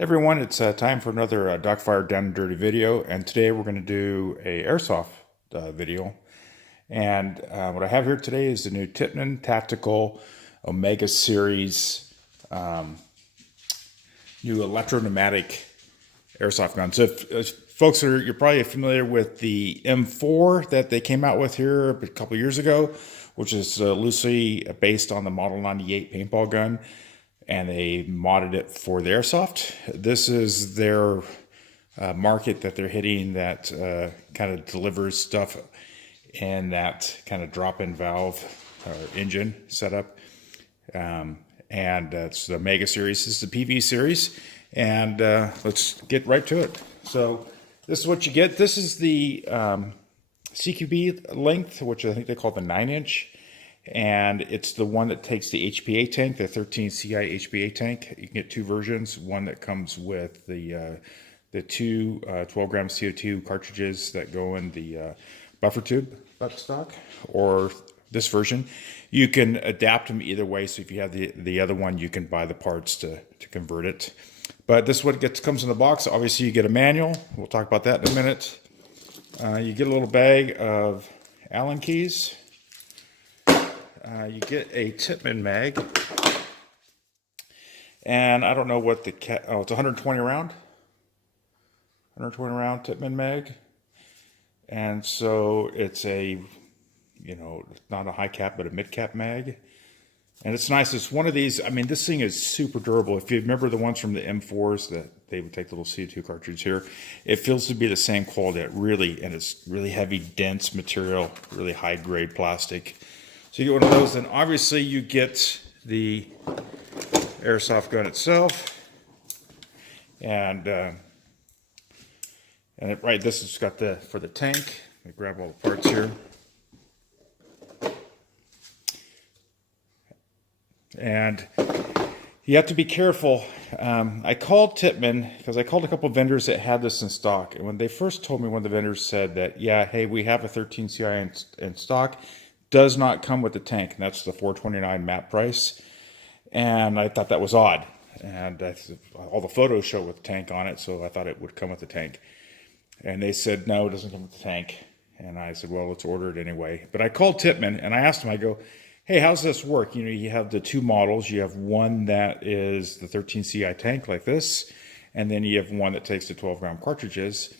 Everyone, it's time for another Dogfire Down and Dirty video, and today we're going to do a Airsoft video. And what I have here today is the new Tippmann Tactical Omega Series new electro-pneumatic Airsoft gun. So if folks you're probably familiar with the M4 that they came out with here a couple years ago, which is loosely based on the Model 98 paintball gun, and they modded it for the Airsoft. This is their market that they're hitting that kind of delivers stuff in that kind of drop-in valve or engine setup. And it's the Mega Series. This is the PV Series. And let's get right to it. So this is what you get. This is the CQB length, which I think they call the 9-inch. And it's the one that takes the HPA tank, the 13 CI HPA tank. You can get two versions, one that comes with the two 12-gram CO2 cartridges that go in the buffer tube buttstock, or this version. You can adapt them either way, so if you have the other one, you can buy the parts to convert it. But this is what comes in the box. Obviously, you get a manual. We'll talk about that in a minute. You get a little bag of Allen keys. You get a Tippmann mag, and I don't know what it's 120 round Tippmann mag, and so it's a, not a high cap but a mid cap mag, and it's nice. It's one of these. I mean, this thing is super durable. If you remember the ones from the M4s that they would take the little CO2 cartridge here, it feels to be the same quality. And it's really heavy, dense material, really high grade plastic. So you get one of those, then obviously you get the Airsoft gun itself, and this has got for the tank. Let me grab all the parts here, and you have to be careful. I called Tippmann because I called a couple of vendors that had this in stock, and when they first told me, one of the vendors said that, yeah, hey, we have a 13 CI in stock. Does not come with the tank, and that's the $429 MAP price. And I thought that was odd, and all the photos show with the tank on it, so I thought it would come with the tank. And they said no, it doesn't come with the tank. And I said, well, let's order it anyway. But I called Tippmann and I asked him, I go, hey, how's this work? You have the two models. You have one that is the 13 CI tank like this, and then you have one that takes the 12-gram cartridges.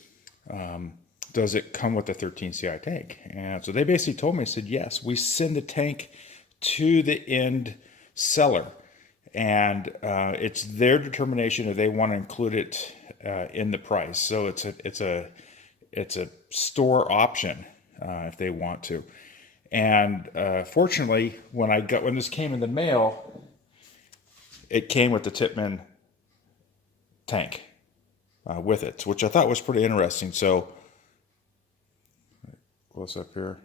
Does it come with the 13 CI tank? And so they basically told me, said, yes, we send the tank to the end seller, and it's their determination if they want to include it in the price. So it's a store option if they want to. And fortunately, when this came in the mail, it came with the Tippmann tank with it, which I thought was pretty interesting. So close up here,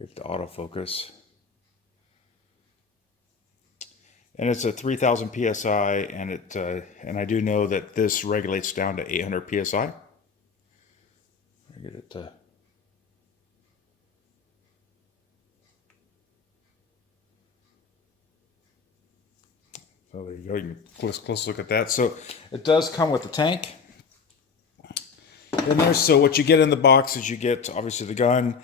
if the autofocus, and it's a 3,000 psi, and I do know that this regulates down to 800 psi. I get it to. So there you go. You can close look at that. So it does come with the tank. So what you get in the box is you get obviously the gun.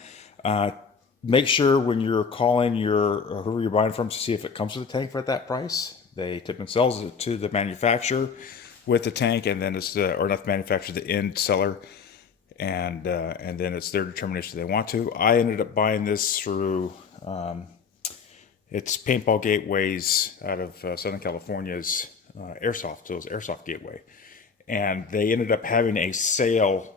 Make sure when you're calling whoever you're buying from to see if it comes with a tank for that price. Tippmann sells it to the manufacturer with the tank, and then it's not the manufacturer, the end seller, and then it's their determination if they want to. I ended up buying this through it's Paintball Gateways out of Southern California's Airsoft. So it was Airsoft Gateway. And they ended up having a sale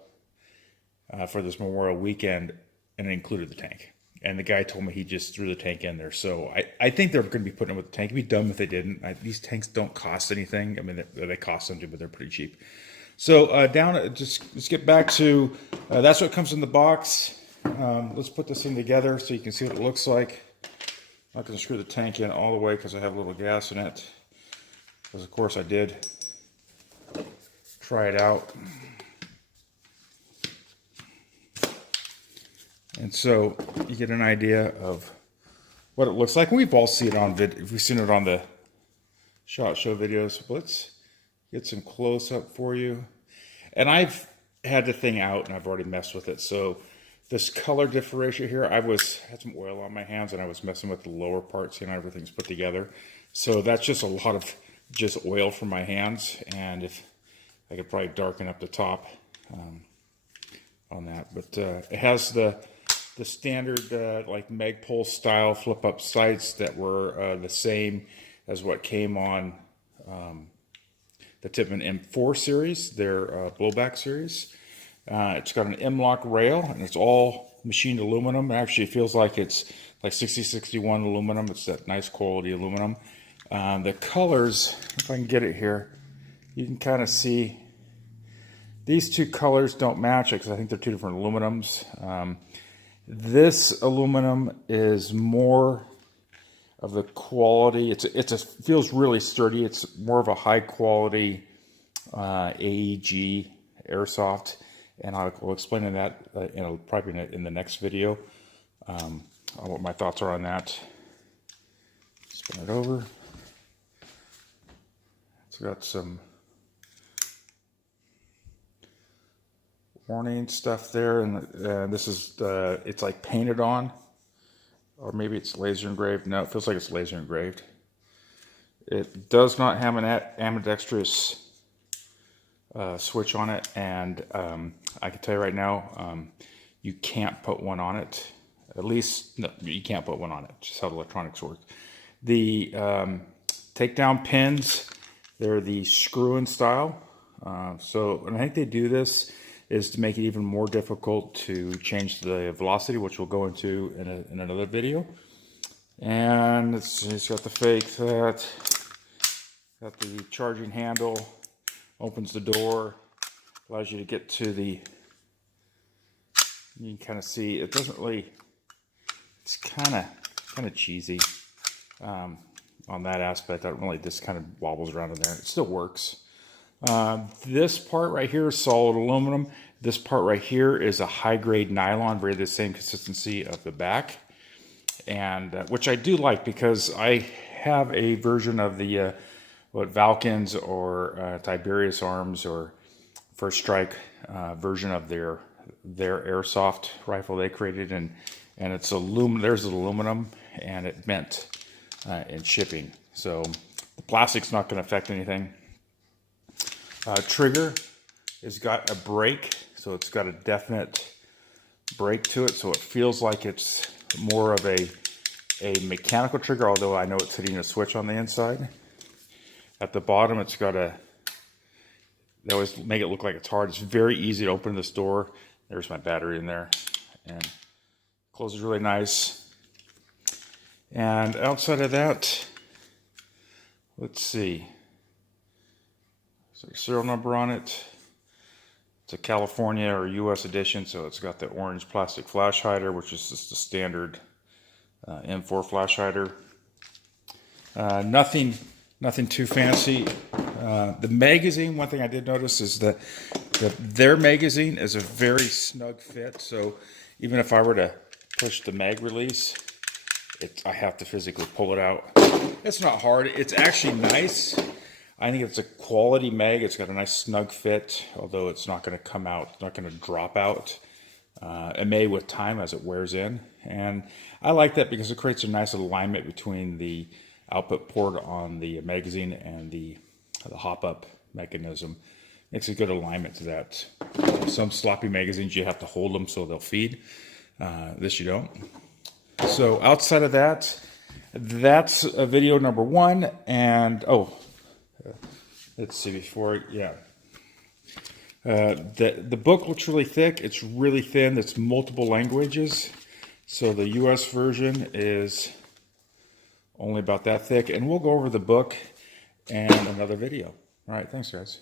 for this Memorial weekend, and it included the tank. And the guy told me he just threw the tank in there. So I think they're going to be putting it with the tank. It'd be dumb if they didn't. These tanks don't cost anything. I mean, they cost something, but they're pretty cheap. So let's get back to, that's what comes in the box. Let's put this thing together so you can see what it looks like. I'm not going to screw the tank in all the way because I have a little gas in it. Because, of course, I did try it out. And so you get an idea of what it looks like. And we've all seen it on we've seen it on the shot show videos. But let's get some close up for you. And I've had the thing out and I've already messed with it. So this color differential here, had some oil on my hands and I was messing with the lower parts, you know, everything's put together. So that's just a lot of just oil from my hands. And if I could probably darken up the top on that. But it has the standard like Magpul style flip up sights that were the same as what came on the Tippmann M4 series, their blowback series. It's got an M-LOK rail, and it's all machined aluminum. It actually feels like it's like 6061 aluminum. It's that nice quality aluminum. The colors, if I can get it here, you can kind of see these two colors don't match it because I think they're two different aluminums. This aluminum is more of the quality. It feels really sturdy. It's more of a high quality AEG Airsoft, and I'll explain that probably in the next video on what my thoughts are on that. Spin it over. It's got some warning stuff there, and this is it's like painted on. Or maybe it's laser engraved. No, it feels like it's laser engraved. It does not have an ambidextrous switch on it, and I can tell you right now, you can't put one on it. At least, no, you can't put one on it. Just how the electronics work. The takedown pins, they're the screw-in style. And I think they do this is to make it even more difficult to change the velocity, which we'll go into in another video. And it's got the fake that, got the charging handle, opens the door, allows you to get to the, you can kind of see, it doesn't really, it's kind of cheesy on that aspect. I don't really, this kind of wobbles around in there. It still works. This part right here is solid aluminum. This part right here is a high-grade nylon, very the same consistency of the back, and which I do like because I have a version of the Valkens or Tiberius Arms or First Strike version of their airsoft rifle they created, and it's there's aluminum, and it bent in shipping, so the plastic's not going to affect anything. Trigger has got a brake, so it's got a definite brake to it, so it feels like it's more of a mechanical trigger, although I know it's hitting a switch on the inside. At the bottom, it's got they always make it look like it's hard. It's very easy to open this door. There's my battery in there, and closes really nice. And outside of that, let's see. There's a serial number on it. It's a California or US edition, so it's got the orange plastic flash hider, which is just the standard M4 flash hider. Nothing too fancy. The magazine, one thing I did notice is that their magazine is a very snug fit, so even if I were to push the mag release, I have to physically pull it out. It's not hard. It's actually nice. I think it's a quality mag. It's got a nice snug fit, although it's not going to come out, it's not going to drop out. It may with time as it wears in. And I like that because it creates a nice alignment between the output port on the magazine and the hop-up mechanism. Makes a good alignment to that. Some sloppy magazines, you have to hold them so they'll feed. This you don't. So outside of that, that's video number one. And, let's see before, yeah. The book looks really thick. It's really thin. It's multiple languages. So the US version is only about that thick. And we'll go over the book in another video. All right, thanks guys.